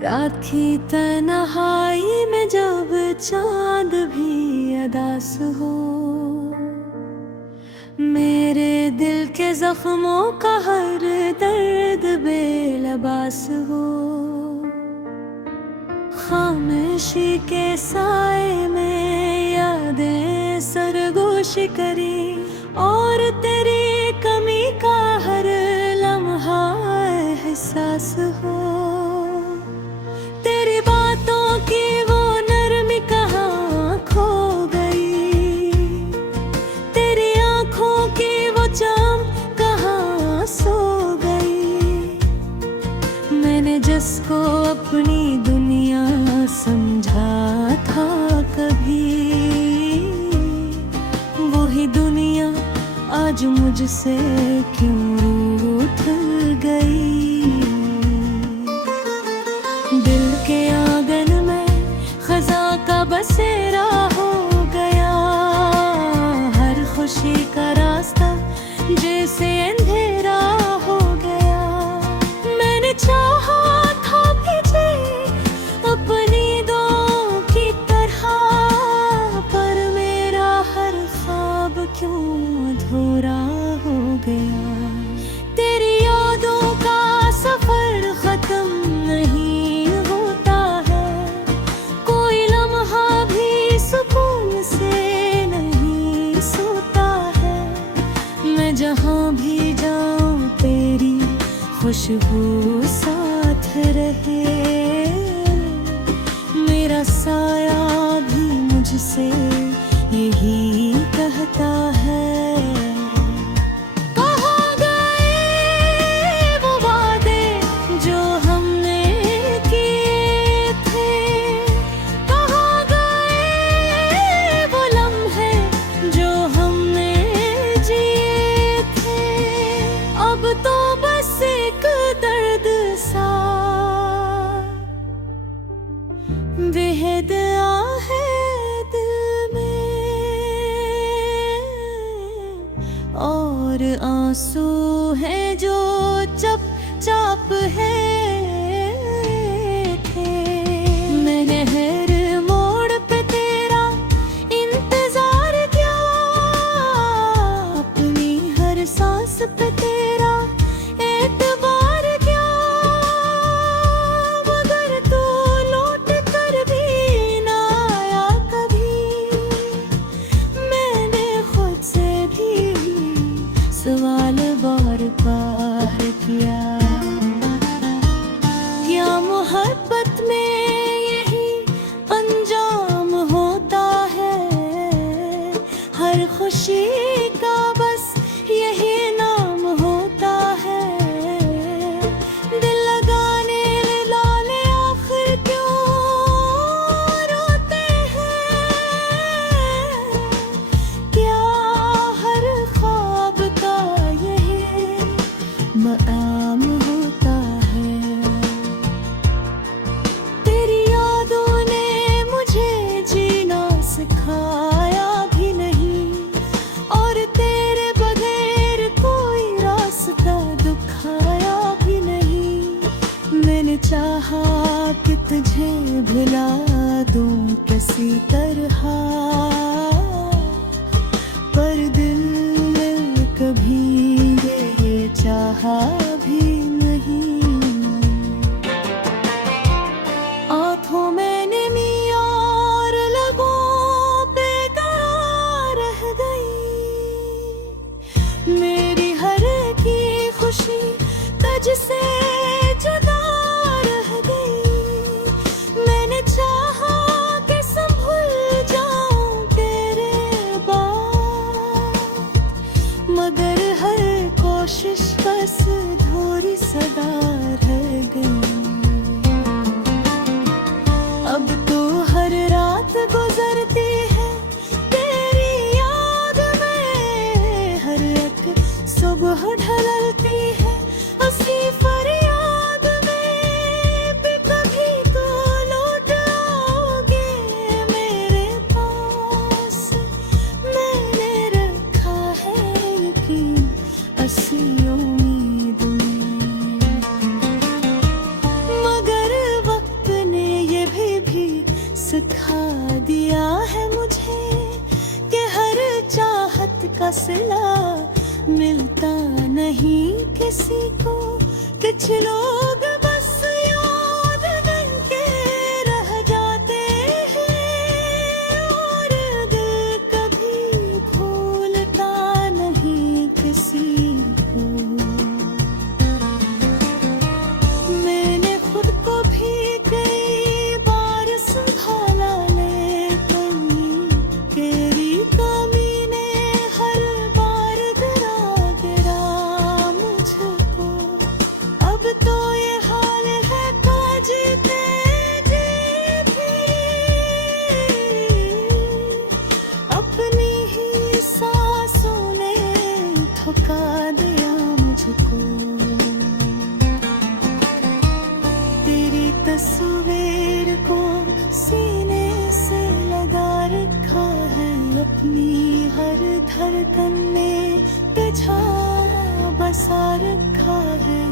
रात की तन्हाई में जब चांद भी अदास हो, मेरे दिल के जख्मों का हर दर्द बेलबास हो। खामोशी के साए में यादें सरगोश करी, और तेरी कमी का हर लम्हा एहसास हो। तेरी बातों की वो नरमी कहाँ खो गई, तेरी आँखों की वो चाम कहाँ सो गई। मैंने जिसको अपनी दुनिया समझा था कभी, वही दुनिया आज मुझसे क्यों रूठ गई। दिल के आंगन में खजा का बसेरा हो गया, हर खुशी का रास्ता जैसे अंधेरा हो गया। मैंने चाहा था भीजे अपनी दो की तरह, पर मेरा हर ख्वाब क्यों अधूरा हो गया। तेरी यादों का सफर खत्म नहीं होता है, कोई लम्हा भी सुकून से नहीं सोता है। मैं जहाँ भी जाऊँ तेरी खुशबू साथ रहे, मेरा साया भी मुझसे यही कहता है। कहाँ गए वो वादे जो हमने किए थे, कहाँ गए वो लम्हे जो हमने जिए थे। अब तो बस एक दर्द सा बेहद आहे दिल में, और आंसू हैं जो चुपचाप है थे। मैंने हर मोड़ पे तेरा इंतजार किया, अपनी हर सांस पे तेरा एतबार किया, मगर तू लौट कर भी ना आया कभी। मैंने खुद से भी सवाल बार बार किया, क्या मोहब्बत में यही अंजाम होता है। हर खुशी का बस यही नाम होता है। दिल लगाने लाले आखिर क्यों रोते हैं, क्या हर ख्वाब का यही मकाम होता है। तेरी यादों ने मुझे जीना सिखाया भी नहीं, और तेरे बगैर कोई रास्ता दिखाया भी नहीं। मैंने चाहा कि तुझे भुला दूं किसी तरह, पर दिल ने कभी ये चाहा भी नहीं। आँखों में नमी और लबों पे करार रह गई, मेरी हर की खुशी तुझसे जुदा रह गई। मैंने चाहा कि संभल जाऊं तेरे बाद, मगर हर कोशिश बस अधूरी सदा रह गई। अब तो हर रात गुजरती है तेरी याद में, हर एक सुबह ढलती है उसी फरियाद में। भी कभी तो लौट आओगे सिखा दिया है मुझे कि हर चाहत का सिला मिलता नहीं किसी को। कुछ लोग बस याद बन के रह जाते हैं और दिल कभी भूलता नहीं किसी को। मैंने खुद को भी कई बार संभाला, लेकिन तेरी कमी ने हर बार गिरा गिरा मुझको। अब तो ये हाल है जीते जी भी अपनी ही सांसों ने थका दिया मुझको। तेरी तस्वीर को सीने से लगा रखा है, अपनी हर धड़कन में बिछा बसा रखा है।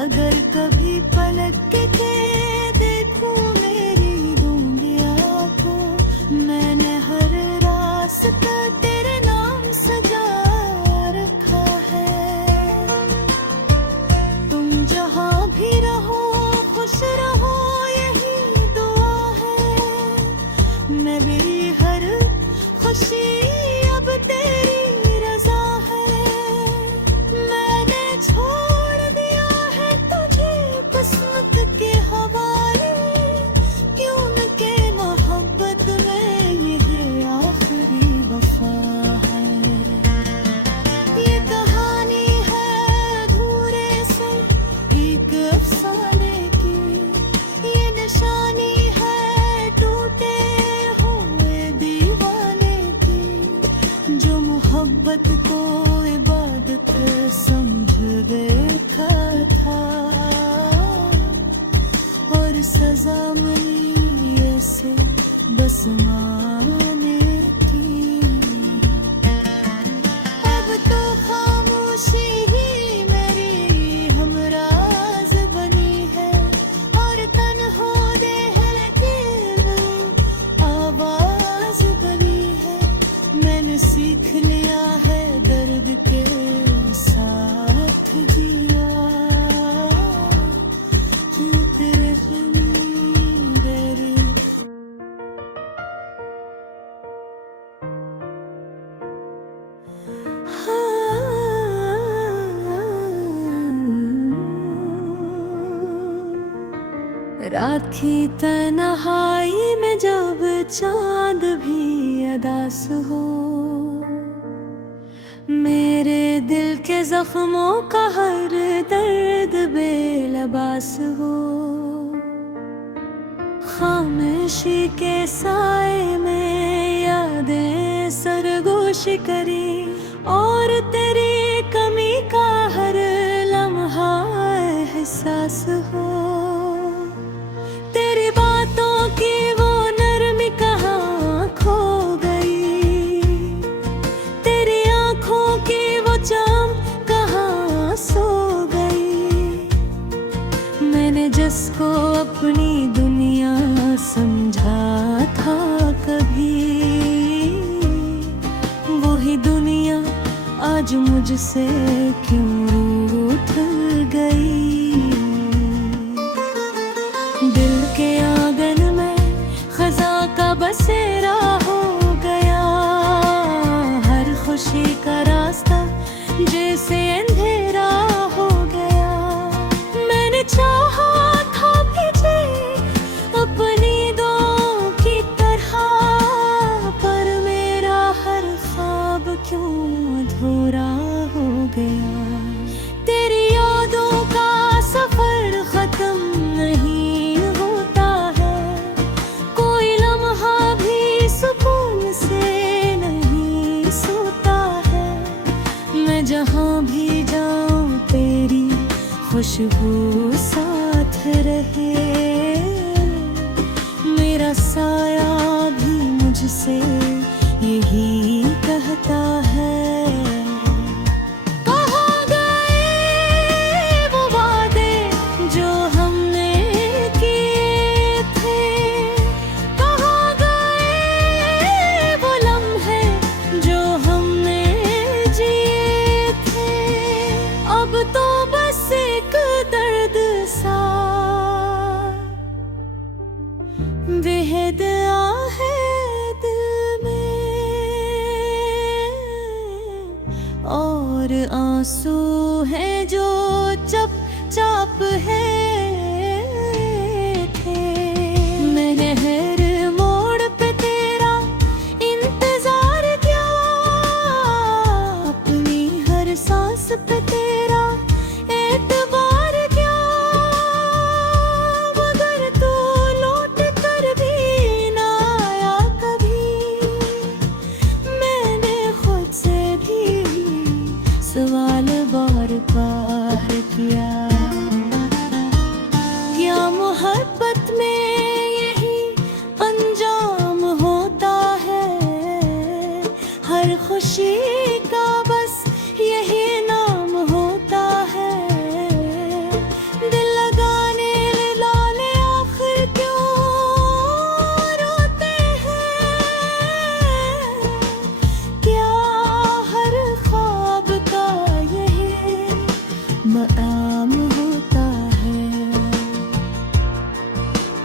अगर कभी पलक के देखूं मेरी गूंगी आंखों, मैंने हर रास्ता तेरे नाम सजा रखा है। तुम जहाँ भी रहो खुश रहो, यही दुआ है। मैं मेरी हर खुशी अब तेरी रजा है। मैंने छोड़ दिया है तुझे किस्मत के हवाले, क्यों न के मोहब्बत में ये आखिरी वफा है। ये कहानी है अधूरे से एक अफसाने की, ये निशानी है टूटे हुए दीवाने की, जो मोहब्बत को इबादत समझ बैठा था और सजा मिली ऐसे बस माने की। अब तो खामोशी ही मेरी हमराज बनी है और तन्हा दिल आवाज बनी है। मैंने सीख लिया है दर्द के साथ जिया, क्यों तेरे बिन डरे। रात की तन्हाई में जब चांद भी अदास हो, मेरे दिल के जख्मों का हर दर्द बेलबास हो। खामोशी के साए में यादें सरगोश करी और तेरी कमी का हर लम्हा एहसास हो। तेरी बातों की वो नरमी कहाँ खो गई, तेरी आंखों की वो चाम कहाँ सो गई। मैंने जिसको अपनी दुनिया समझा था कभी, वही दुनिया आज मुझसे क्यों रूठ गई। दिल के आंगन में खजा का बसेरा हो गया, हर खुशी का रास्ता जैसे अंधेरा हो गया। मैंने चाहा था भीजे अपनी दो की तरह, पर मेरा हर ख्वाब क्यों अधूरा हो गया। तेरी यादों का सफर खत्म नहीं होता है, कोई लम्हा भी सुकून से नहीं सोता है। मैं जहाँ भी जाऊँ तेरी खुशबू साथ रहे, मेरा साया भी मुझसे यही कहता है। कहाँ गए वो वादे जो हमने किए थे, कहाँ बेहद आहे दिल में और आंसू है जो चुपचाप है थे। मैंने हर मोड़ पे तेरा इंतजार किया, अपनी हर सांस पे तेरा एतबार किया, मगर तू लौट कर भी ना आया कभी। मैंने खुद से भी सवाल बार बार किया, क्या मोहब्बत में यही अंजाम होता है? हर खुशी का बस यही नाम होता है। दिल लगाने लाले आखिर क्यों रोते हैं? क्या हर ख्वाब का यही मकाम होता है?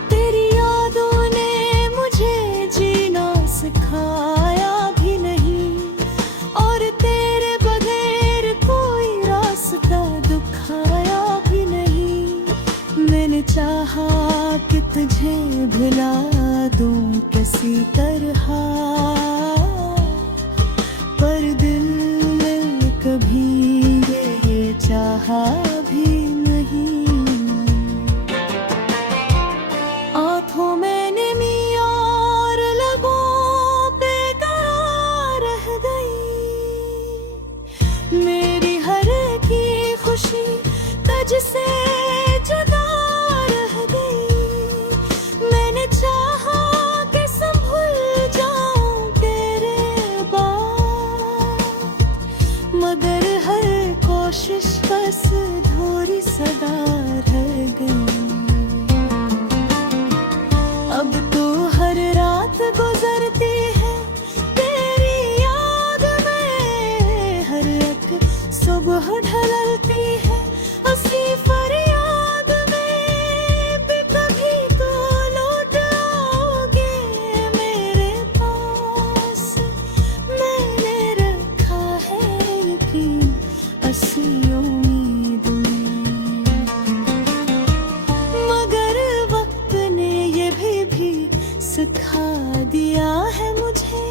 तेरी यादों ने मुझे जीना सिखाया भी नहीं, और तेरे बगैर कोई रास्ता दिखाया भी नहीं। मैंने चाहा कि तुझे भुला दूं किसी तरह, पर दिल ने कभी ये चाहा भी नहीं। आँखों में नमी और लबों पे करार रह गई, मेरी हर की खुशी तुझसे जुदा रह गई। मैंने चाहा कि संभल जाऊं तेरे बाद, मगर हर कोशिश बस अधूरी सदा रह गई। अब तो हर रात गुजरती है तेरी याद में, हर एक सुबह ढलती है उसी फरियाद में। भी कभी तो लौट आओगे मेरे पास, मैंने रखा है यकीन ऐसी उम्मीद में। मगर वक्त ने ये भी सिखा दिया है मुझे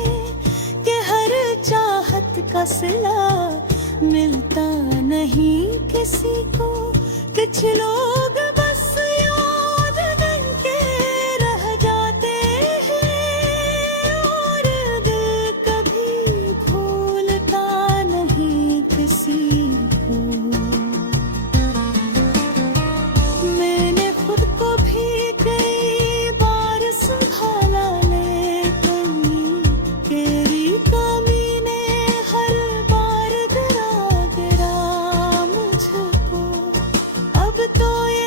कि हर चाहत का सिला मिलता नहीं किसी को। कुछ लोग बस याद बन के रह जाते हैं, और दिल कभी भूलता नहीं किसी को। मैंने खुद को भी कई बार संभाला, लेकिन तेरी कमी ने हर बार गिरा गिरा मुझको। अब तो ये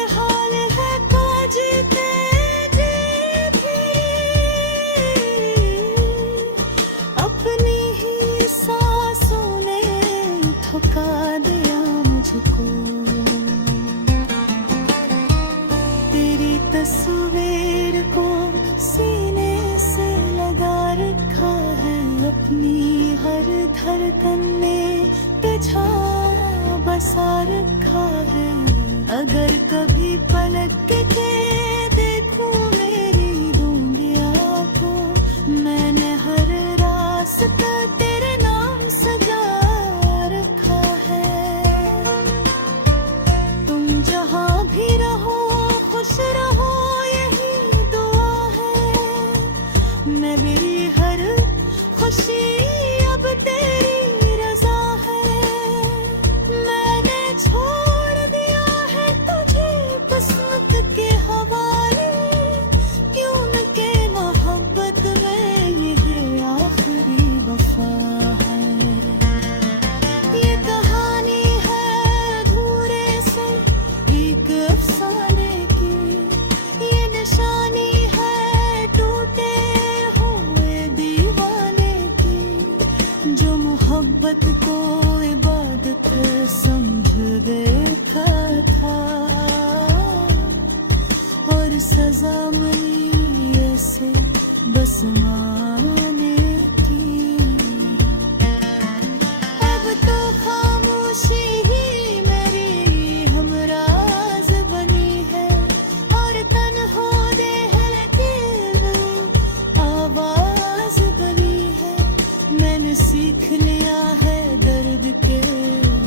सीख लिया है दर्द के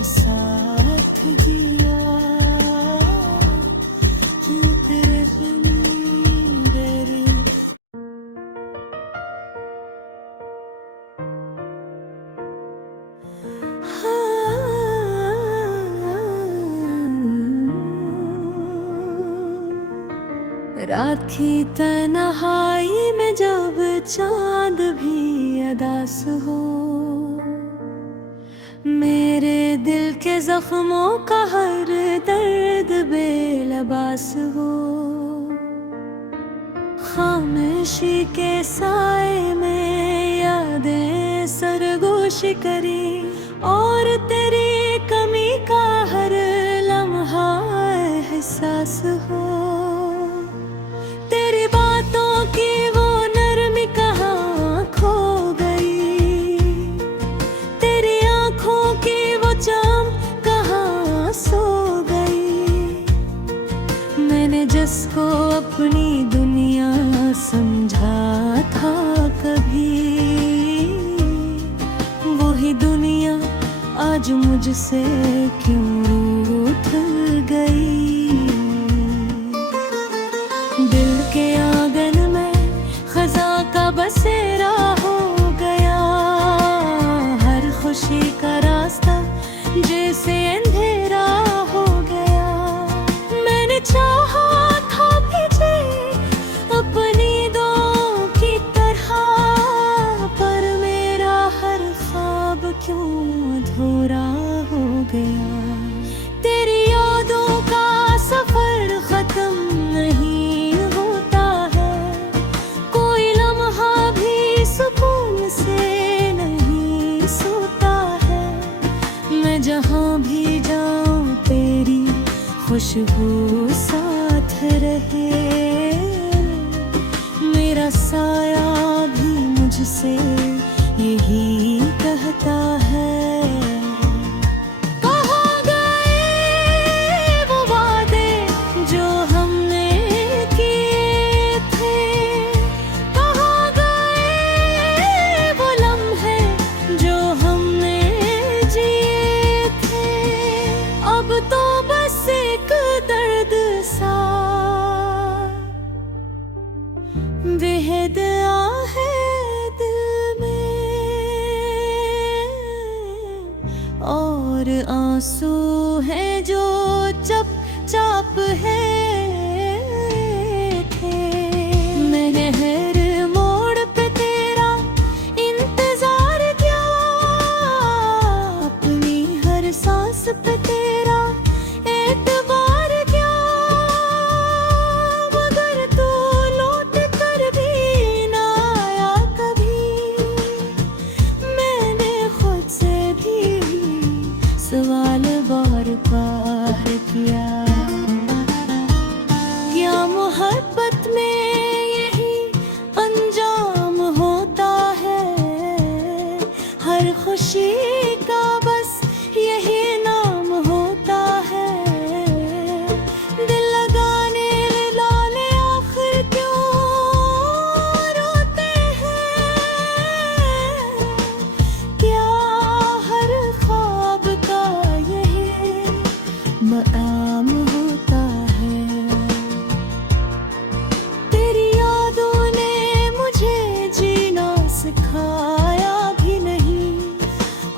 साथ जिया हूँ तेरे बिन तेरे रात की तन्हाई में जब चांद भी अदास हो, मेरे दिल के जख्मों का हर दर्द बेलबास हो। खामोशी के साए में यादें सरगोश करी और तेरी कमी का हर लम्हा एहसास हो। तेरी बातों की वो नरमी कहाँ खो गई, तेरी आँखों की वो चमक कहाँ सो गई। मैंने जिसको अपनी दुनिया समझा था कभी, वही दुनिया आज मुझसे क्यों रूठ गई। दिल के आंगन में खज़ां का बसेरा हो गया, हर खुशी का रास्ता जैसे अंधेरा हो गया। मैंने चाहा था पीछे अपनी दो की तरह, पर मेरा हर ख्वाब क्यों अधूरा हो गया। तेरी यादों का सफर खत्म नहीं होता है, कोई लम्हा भी सुकून से नहीं सोता है। मैं जहाँ भी जाऊँ तेरी खुशबू साथ रहे, मेरा साया भी मुझसे यही कहता है। कहाँ गए वो वादे जो हमने किए थे, कहाँ गए वो लम्हे जो हमने जिए थे। अब तो बस एक दर्द सा बेहद आहे दिल में, और आंसू हैं जो चुपचाप है थे। मैंने हर मोड़ पे तेरा इंतजार किया, अपनी हर सांस पे तेरा एतबार किया, मगर तू लौट कर भी ना आया कभी। मैंने खुद से भी सवाल बार बार किया, क्या मोहब्बत में यही अंजाम होता है। हर खुशी का बस यही नाम होता है। दिल लगाने वाले आखिर क्यों रोते हैं, क्या हर ख्वाब का यही मकाम होता है। तेरी यादों ने मुझे जीना सिखाया भी नहीं,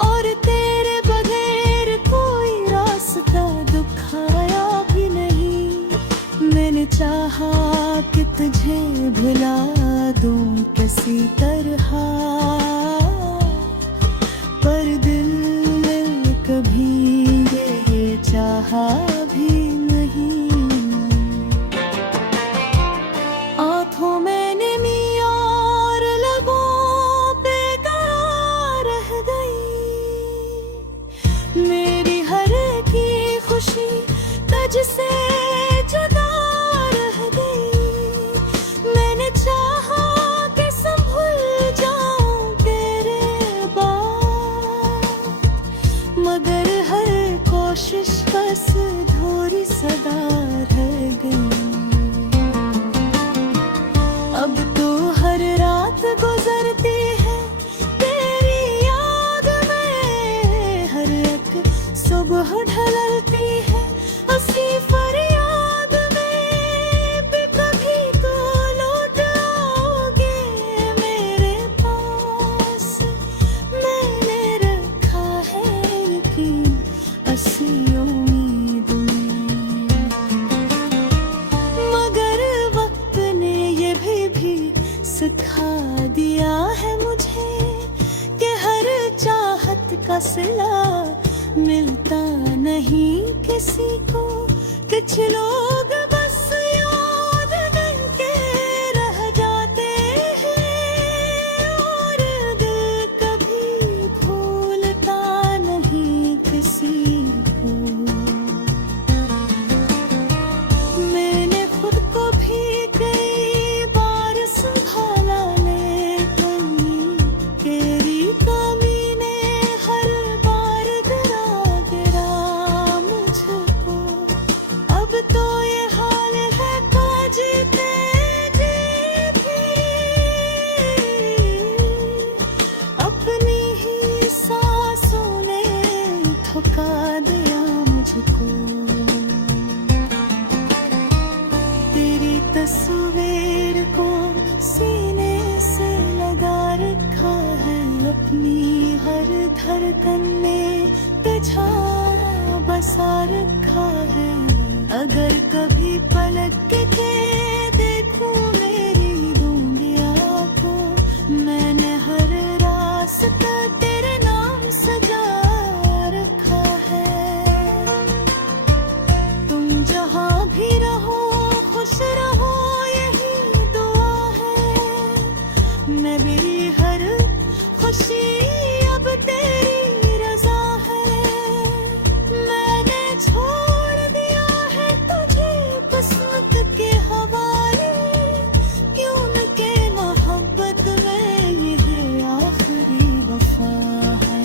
और तेरे बगैर कोई रास्ता दिखाया भी नहीं। मैंने चाहा कि तुझे भुला दूं किसी तरह, पर दिल ने कभी ये चाहा भी नहीं। आँखों में नमी और लबों पे करार रह गई, मेरी हर की खुशी तुझसे जुदा रह गई। मैंने चाहा कि संभल जाऊं सिखा दिया है मुझे कि हर चाहत का सिला मिलता नहीं किसी को। कुछ लोग बस याद बन के रह जाते हैं और दिल कभी भूलता नहीं किसी को। मैंने खुद को भी कई बार संभाला, लेकिन तेरी कमी ने हर बार गिरा गिरा मुझको। अब तो ये हाल है काज तेरे भी, अपनी ही सांसों ने थका दिया मुझको। तेरी तस्वीर को सीने से लगा रखा है, अपनी हर धड़कन में तुझा बसा रखा है। अगर कभी पलट के देखूं मेरी गूंगी आँखों, मैंने हर रास्ता तेरे नाम सजा रखा है। तुम जहाँ भी रहो खुश रहो, यही दुआ है। मैं मेरी हर खुशी अब तेरी रजा है। मैंने छोड़ दिया है तुझे किस्मत के हवाले, क्यों न के मोहब्बत में ये आखिरी वफा है।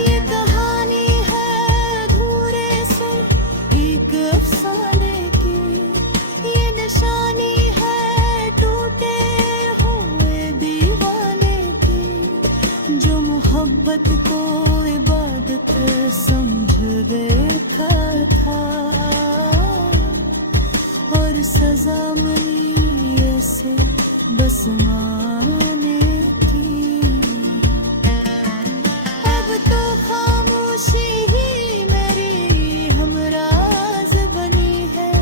ये कहानी है अधूरे से एक अफसाने की, ये निशानी है टूटे हुए दीवाने की, जो मोहब्बत को इबादत समझ बैठा था और सजा मिली ऐसे बस माने की। अब तो खामोशी ही मेरी हमराज बनी है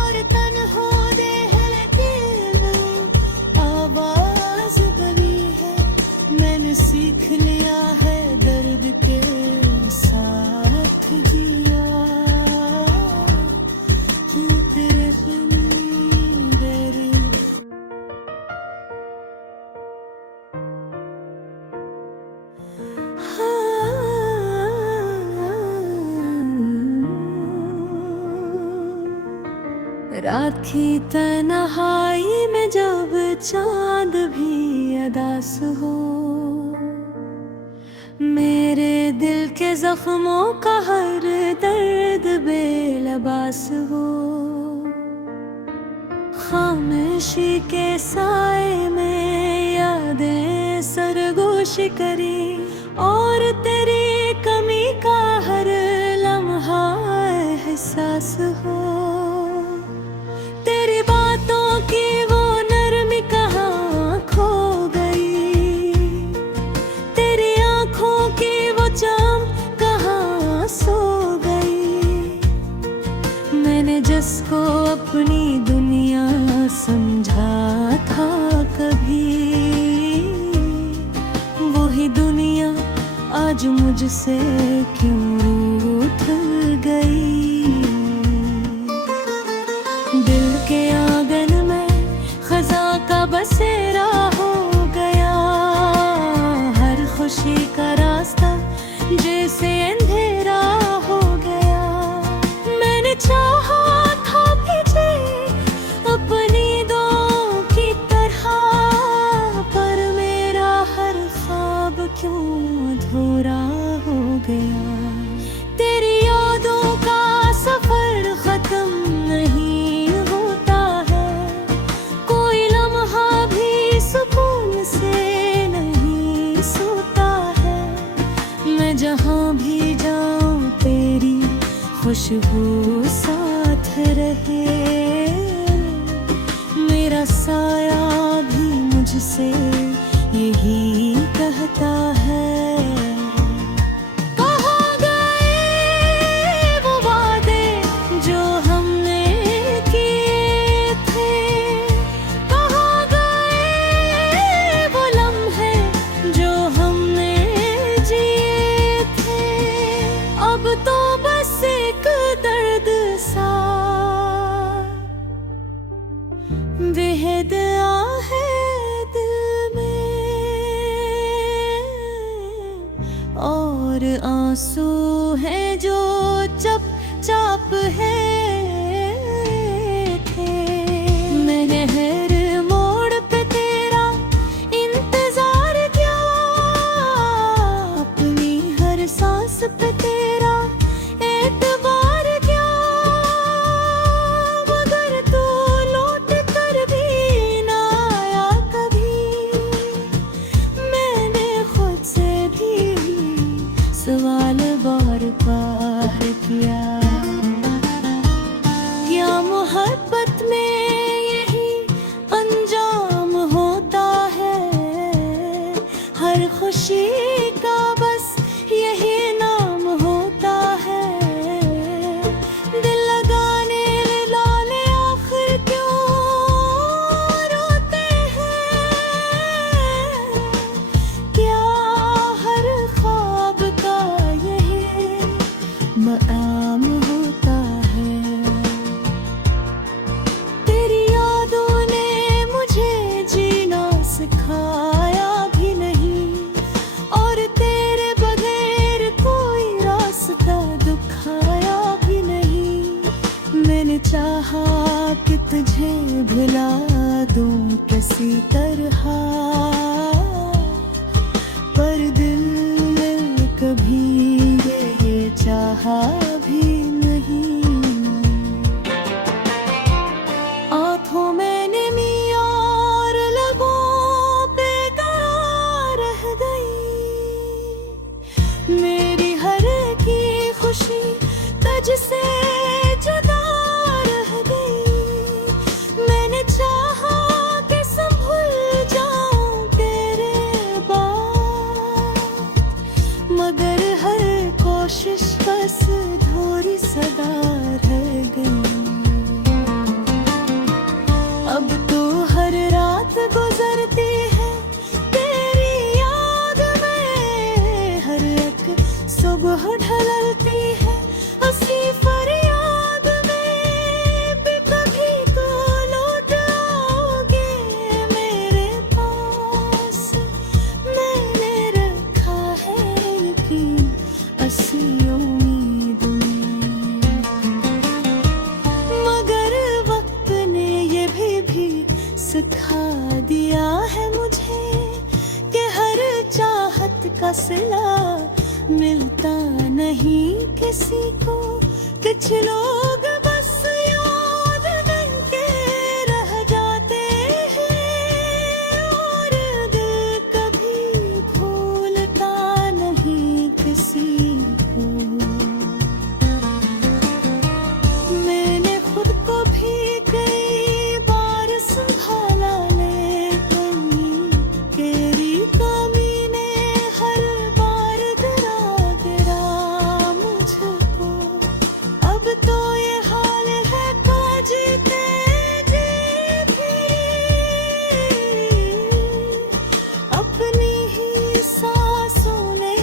और तन्हा दिल की आवाज बनी है। मैंने सीख लिया है दर्द के साथ जिया, क्यों तेरे बिन मेरे रात की तन्हाई में जब चांद भी अदास हो, मेरे दिल के जख्मों का हर दर्द बेलबास हो। खामोशी के साए में यादें सरगोश करी और तेरी कमी का हर लम्हा एहसास हो। तेरी बातों की वो नरमी कहाँ खो गई, तेरी आँखों की वो चाम कहाँ सो गई। मैंने जिसको अपनी दुनिया समझा था कभी, वही दुनिया आज मुझसे क्यों रूठ गई। दिल के आंगन में खजा का बसेरा हो गया, हर खुशी का रास्ता जैसे अंधेरा हो गया। मैंने चाहा था तुझे अपनी दो की तरह, पर मेरा हर ख्वाब क्यों अधूरा हो गया। तेरी यादों का सफर खत्म नहीं होता है, कोई लम्हा भी सुकून से नहीं सोता है। मैं जहाँ भी जाऊँ तेरी खुशबू साथ रहे, मेरा साया भी मुझसे यही कहता है। कहाँ गए वो वादे जो हमने किए थे, कहाँ गए आंसू है जो चुपचाप है थे। मैंने हर मोड़ पे तेरा इंतजार किया, अपनी हर सांस पे तेरा एतबार किया, मगर तू लौट कर भी ना आया कभी। मैंने खुद से भी सवाल बार बार किया, क्या मोहब्बत में यही अंजाम होता है? हर खुशी का बस यही नाम होता है। दिल लगाने लाले आखिर क्यों रोते हैं? क्या हर ख्वाब का यही मआम होता है? तेरी यादों ने मुझे जीना सिखाया भी नहीं, और तेरे बगैर कोई रास्ता दिखाया भी नहीं। मैंने चाहा कि तुझे भुला दूं किसी तरह, पर दिल ने कभी ये चाहा भी नहीं। आँखों में नमी और लबों पे करार रह गई, मेरी हर की खुशी तुझसे जुदा रह गई। मैंने चाहा कि संभल जाऊं तेरे बाद, मगर हर कोशिश बस अधूरी सदा रह गई। अब तो हर रात गुजरती है तेरी याद में, हर एक सुबह ढलती है उसी फरियाद में। भी कभी तो लौट आओगे मेरे पास, मैंने रखा है यकीन ऐसी उम्मीद में। मगर वक्त ने ये भी सिखा दिया है मुझे कि हर चाहत का सिला मिलता नहीं किसी को। कुछ लोग बस याद बनके रह जाते हैं, और दिल कभी भूलता नहीं किसी को। मैंने खुद को भी कई बार संभाला, लेकिन तेरी कमी ने हर बार गिरा मुझको। अब तो ये हाल है जीते जी भी, अपनी ही सांसों ने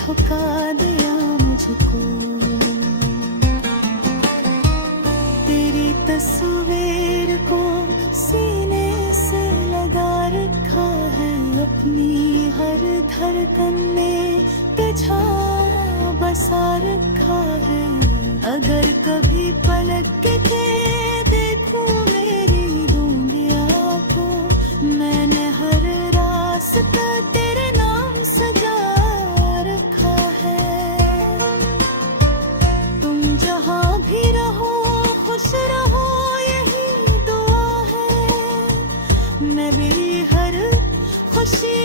थका दिया मुझको। तेरी तस्वीर को सीने से लगा रखा है, अपनी हर धड़कन में तुझा बसा रखा है। अगर कभी पलक के देखूं मेरी गूंगी आँखों, मैंने हर रास्ता तेरे नाम सजा रखा है। तुम जहाँ भी रहो खुश रहो यही दुआ है, मैं मेरी हर खुशी